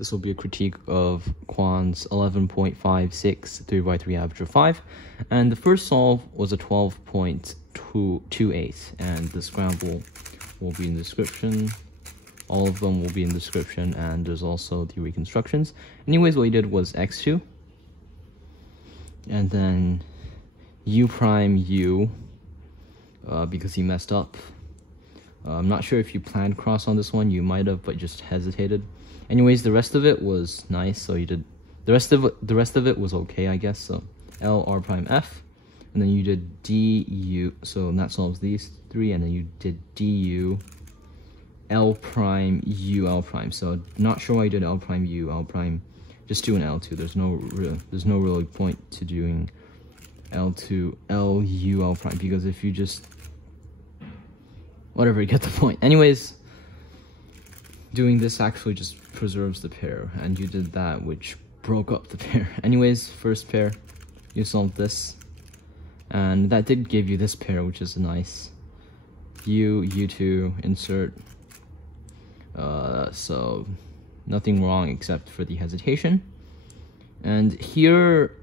This will be a critique of Kwan's 11.56 3x3 average of 5. And the first solve was a 12.28, and the scramble will be in the description. All of them will be in the description, and there's also the reconstructions. Anyways, what he did was x2, and then u prime u, because he messed up. I'm not sure if you planned cross on this one. You might have, but just hesitated. Anyways, the rest of it was nice. So you did the rest of it was okay, I guess. So L R prime F, and then you did D U. So that solves these three, and then you did D U L prime U L prime. So not sure why you did L prime U L prime. Just do an L2. There's no real point to doing L2 L U L prime, because if you just whatever, you get the point. Anyways, doing this actually just preserves the pair, and you did that, which broke up the pair. Anyways, first pair, you solved this, and that did give you this pair, which is nice. U2, insert. So nothing wrong except for the hesitation. And here,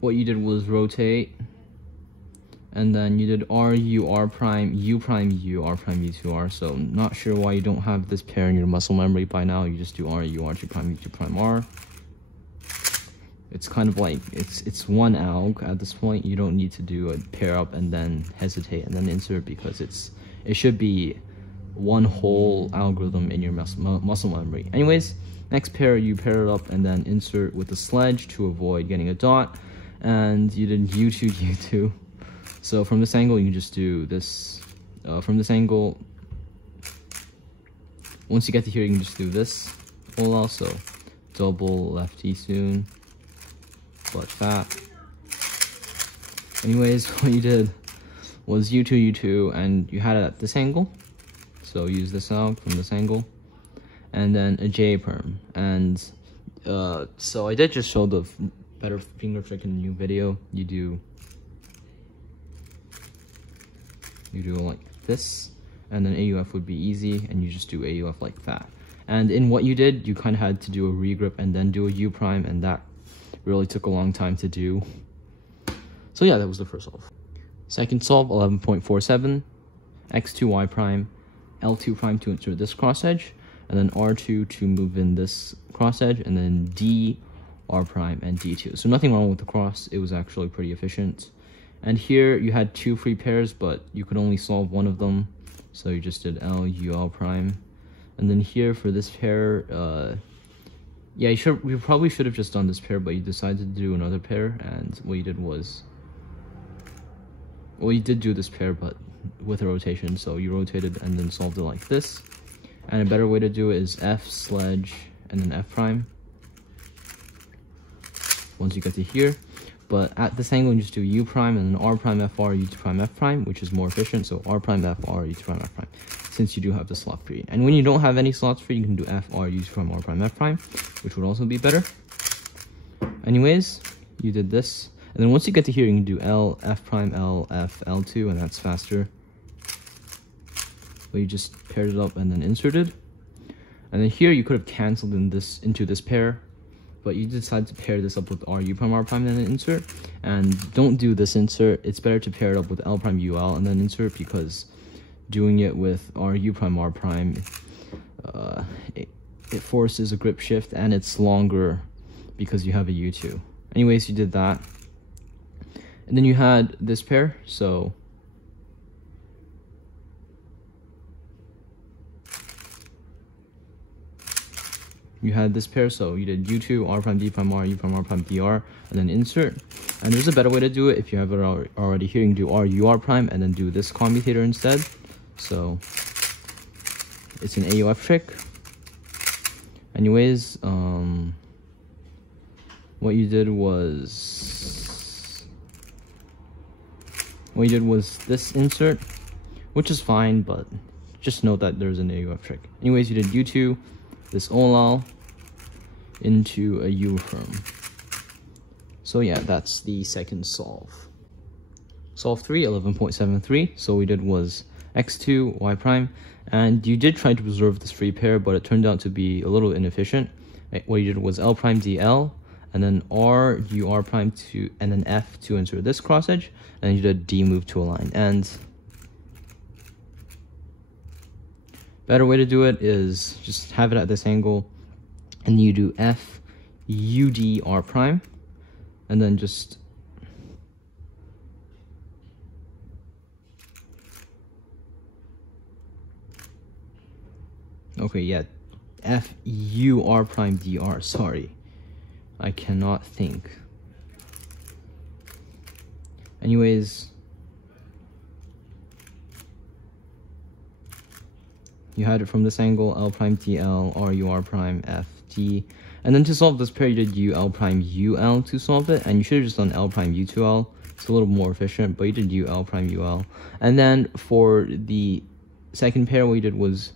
what you did was rotate, and then you did R U R prime U prime U R prime U2 R. So not sure why you don't have this pair in your muscle memory by now. You just do R U R 2 prime U2 prime R. It's kind of like it's one alg at this point. You don't need to do a pair up and then hesitate and then insert, because it should be one whole algorithm in your muscle memory. Anyways, next pair, you pair it up and then insert with the sledge to avoid getting a dot, and you did U2 U2. So from this angle, you can just do this. From this angle, once you get to here, you can just do this. Also, double lefty soon, but fat. Anyways, what you did was U2 U2, and you had it at this angle. So use this out from this angle, and then a J perm. And so I did just show the better finger trick in the new video. You do like this, and then AUF would be easy, and you just do AUF like that. And in what you did, you kind of had to do a regrip and then do a U prime, and that really took a long time to do. So yeah, that was the first solve. Second solve, 11.47, x2 y prime, L2 prime to insert this cross edge, and then R2 to move in this cross edge, and then D, R prime, and D2. So nothing wrong with the cross. It was actually pretty efficient. And here you had two free pairs, but you could only solve one of them, so you just did L U L prime. And then here for this pair, yeah, you probably should have just done this pair, but you decided to do another pair. And what you did was, well, you did do this pair, but with a rotation. So you rotated and then solved it like this. And a better way to do it is F sledge and then F prime once you get to here. But at this angle, you just do U prime and then R prime FR U prime F prime, which is more efficient. So R prime FR U prime F prime, since you do have the slot free. And when you don't have any slots free, you can do FR U prime R prime F prime, which would also be better. Anyways, you did this, and then once you get to here, you can do L F prime L F L2, and that's faster. But you just paired it up and then inserted. And then here you could have canceled into this pair, but you decide to pair this up with R U prime R prime and then insert. And don't do this insert. It's better to pair it up with L prime UL and then insert, because doing it with R U prime R prime, it forces a grip shift, and it's longer because you have a U2. Anyways, you did that, and then you had this pair. So you had this pair, so you did U2, R prime D prime R, U prime R prime DR, and then insert. And there's a better way to do it. If you have it already here, you can do R U R prime and then do this commutator instead. So it's an AUF trick. Anyways, what you did was this insert, which is fine, but just note that there's an AUF trick. Anyways, you did U2, this OLL into a U firm. So yeah, that's the second solve. Solve 3, 11.73. So what we did was x2 y prime, And you did try to preserve this free pair, but it turned out to be a little inefficient. What you did was L prime DL, and then R, U R prime to, and then F to insert this cross edge, and you did D move to align. And better way to do it is just have it at this angle, and you do F, U, D, R prime, and then just okay, yeah, F, U, R prime, D, R, sorry. I cannot think. Anyways, you had it from this angle, L prime, D, L, R, U, R prime, F, D. And then to solve this pair, you did U, L prime, U, L to solve it. And you should have just done L prime, U to L. It's a little more efficient, but you did U, L prime, U, L. And then for the second pair, what you did was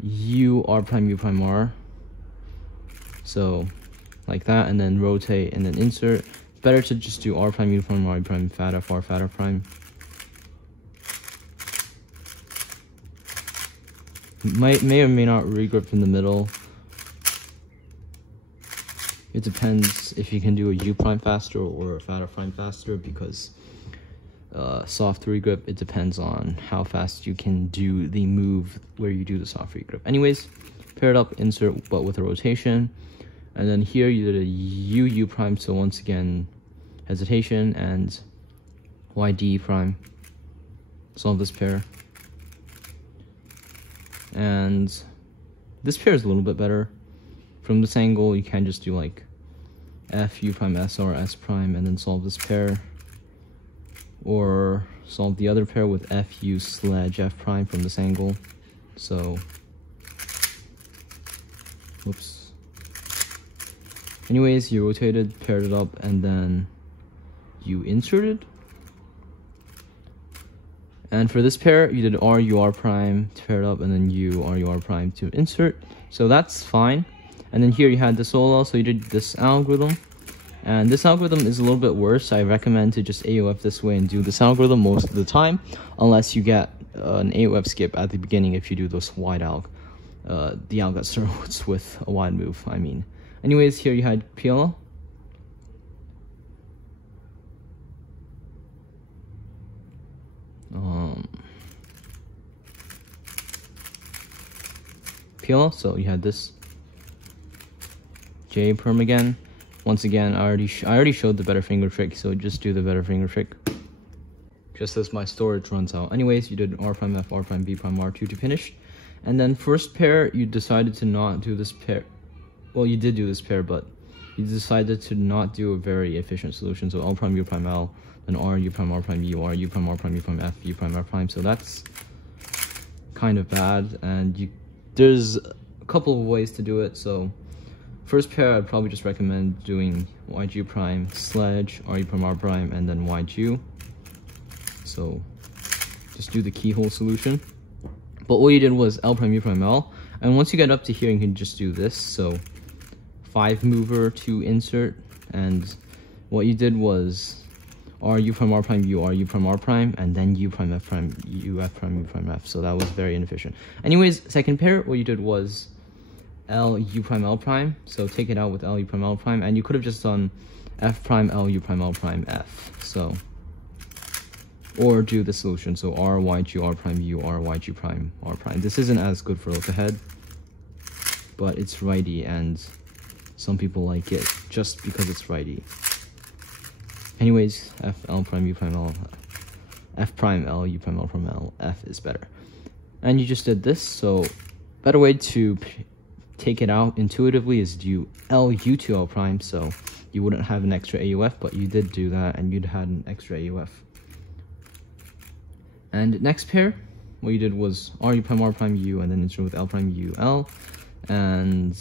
U, R prime, U prime, R. So, like that, and then rotate, and then insert. It's better to just do R prime, U prime, R prime, fat F, R, fat F prime. May or may not regrip in the middle. It depends if you can do a U prime faster or a fat F prime faster, because soft regrip, it depends on how fast you can do the move where you do the soft regrip. Anyways, pair it up, insert, but with a rotation. And then here you did a U, U prime, so once again, hesitation, and Y, D prime. Solve this pair. And this pair is a little bit better. From this angle, you can just do like F, U prime, S, R, S prime, and then solve this pair. Or solve the other pair with F, U, sledge, F prime from this angle. So, whoops. Anyways, you rotated, paired it up, and then you inserted. And for this pair, you did R, U, R prime to pair it up, and then U, R, U, R prime to insert. So that's fine. And then here you had the solo, so you did this algorithm. And this algorithm is a little bit worse. I recommend to just AOF this way and do this algorithm most of the time, unless you get an AOF skip at the beginning if you do this wide alg. The alg that starts with a wide move, I mean. Anyways, here you had PLL. PLL, so you had this J perm again. Once again, I already showed the better finger trick, so just do the better finger trick. Just as my storage runs out. Anyways, you did R prime F, R prime B prime R2 to finish. And then first pair, you decided to not do this pair. Well, you did do this pair, but you decided to not do a very efficient solution. So L prime U prime L, then R U prime R prime U, R U prime R prime U prime F, U prime R prime. So that's kind of bad, and there's a couple of ways to do it. So first pair, I'd probably just recommend doing YG prime, sledge, RU prime R prime, and then YG. So just do the keyhole solution. But what you did was L prime U prime L, and once you get up to here, you can just do this. So 5 mover to insert, and what you did was R U prime R prime U, R U prime R prime, and then U prime F prime U F prime U prime F. So that was very inefficient. Anyways, second pair, what you did was L U prime L prime. So take it out with L U prime L prime, and you could have just done F prime L U prime L prime F. So, or do the solution. So R Y G R prime U, R Y G prime R prime. This isn't as good for look ahead, but it's righty, and some people like it just because it's righty. Anyways, F L prime U prime L, F prime L U prime L prime L, F is better. And you just did this. So better way to take it out intuitively is do L U to L prime, so you wouldn't have an extra AUF, but you did do that, and you'd had an extra AUF. And next pair, what you did was R U prime R prime U, and then insert with L prime U L, and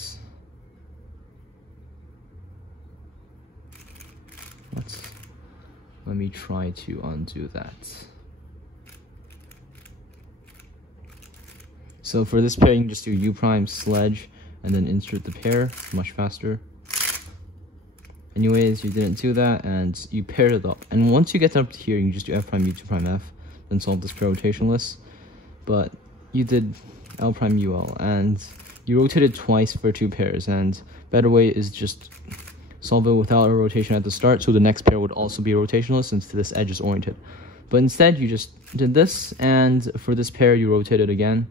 let me try to undo that. So for this pair, you can just do U prime sledge and then insert the pair much faster. Anyways, you didn't do that, and you paired it up. And once you get up to here, you can just do F prime U2 prime F, then solve this pair rotationless. But you did L prime UL, and you rotated twice for 2 pairs, and better way is just solve it without a rotation at the start, so the next pair would also be rotational since this edge is oriented. But instead, you just did this, and for this pair, you rotate it again,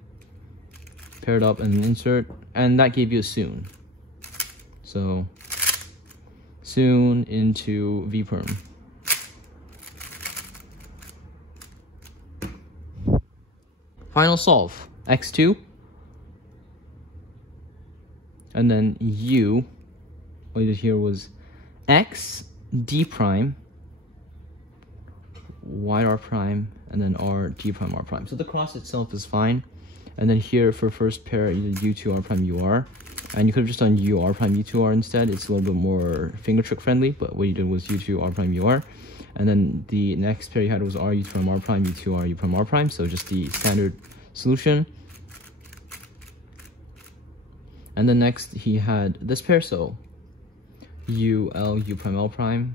paired up and insert, and that gave you a soon. So, soon into V Perm. Final solve, x2, and then u, what you did here was x d prime, y r prime, and then r d prime r prime. So the cross itself is fine. And then here for first pair, you did u2 r prime ur, and you could have just done u r prime u2 r instead. It's a little bit more finger trick friendly, but what you did was u2 r prime ur. And then the next pair you had was r u prime r prime u2 r u prime r prime, so just the standard solution. And then next he had this pair, so u l u prime l prime,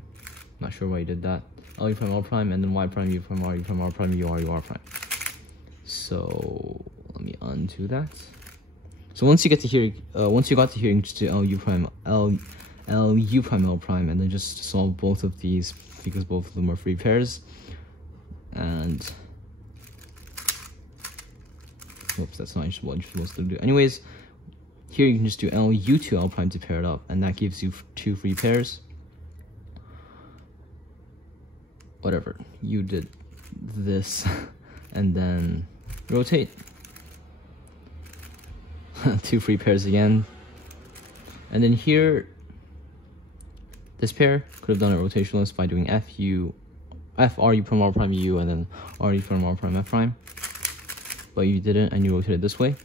not sure why you did that, l u prime l prime, and then y prime u prime r prime u r prime. So let me undo that. So once you get to here, once you got to here, you can just do l u prime l prime, and then just solve both of these because both of them are free pairs. And whoops, that's not what you're supposed to do. Anyways, here you can just do l u2 l prime to pair it up, and that gives you 2 free pairs. Whatever, you did this, and then rotate. 2 free pairs again. And then here, this pair could have done a rotationalist by doing f r u prime r prime u, and then r u prime r prime f prime. But you didn't, and you rotated this way.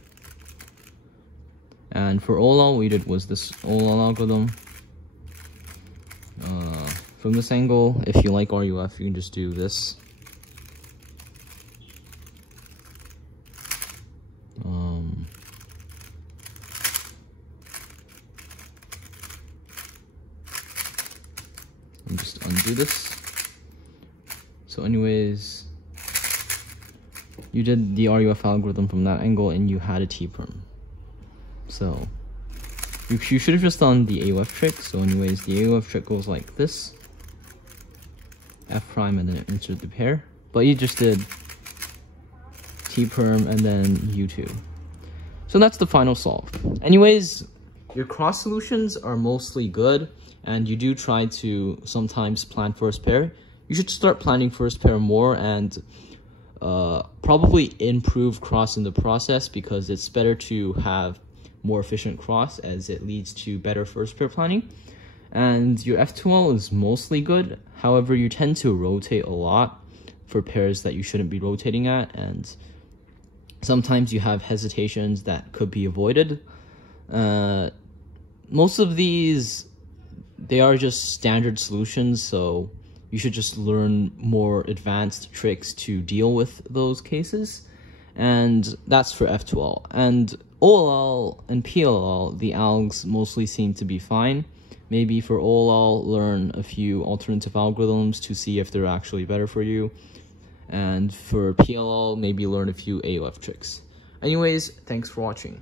And for OLL, what we did was this OLL algorithm. From this angle, if you like RUF, you can just do this. And just undo this. So anyways, you did the RUF algorithm from that angle, and you had a T-perm. So you should have just done the AUF trick. So anyways, the AUF trick goes like this. F prime, and then insert the pair. But you just did T-perm and then U2. So that's the final solve. Anyways, your cross solutions are mostly good, and you do try to sometimes plan first pair. You should start planning first pair more, and probably improve cross in the process, because it's better to have more efficient cross as it leads to better first pair planning. And your F2L is mostly good. However, you tend to rotate a lot for pairs that you shouldn't be rotating at, and sometimes you have hesitations that could be avoided. Most of these, they are just standard solutions, so you should just learn more advanced tricks to deal with those cases. And that's for F2L. And OLL and PLL, the algs mostly seem to be fine. Maybe for OLL, learn a few alternative algorithms to see if they're actually better for you. And for PLL, maybe learn a few AUF tricks. Anyways, thanks for watching.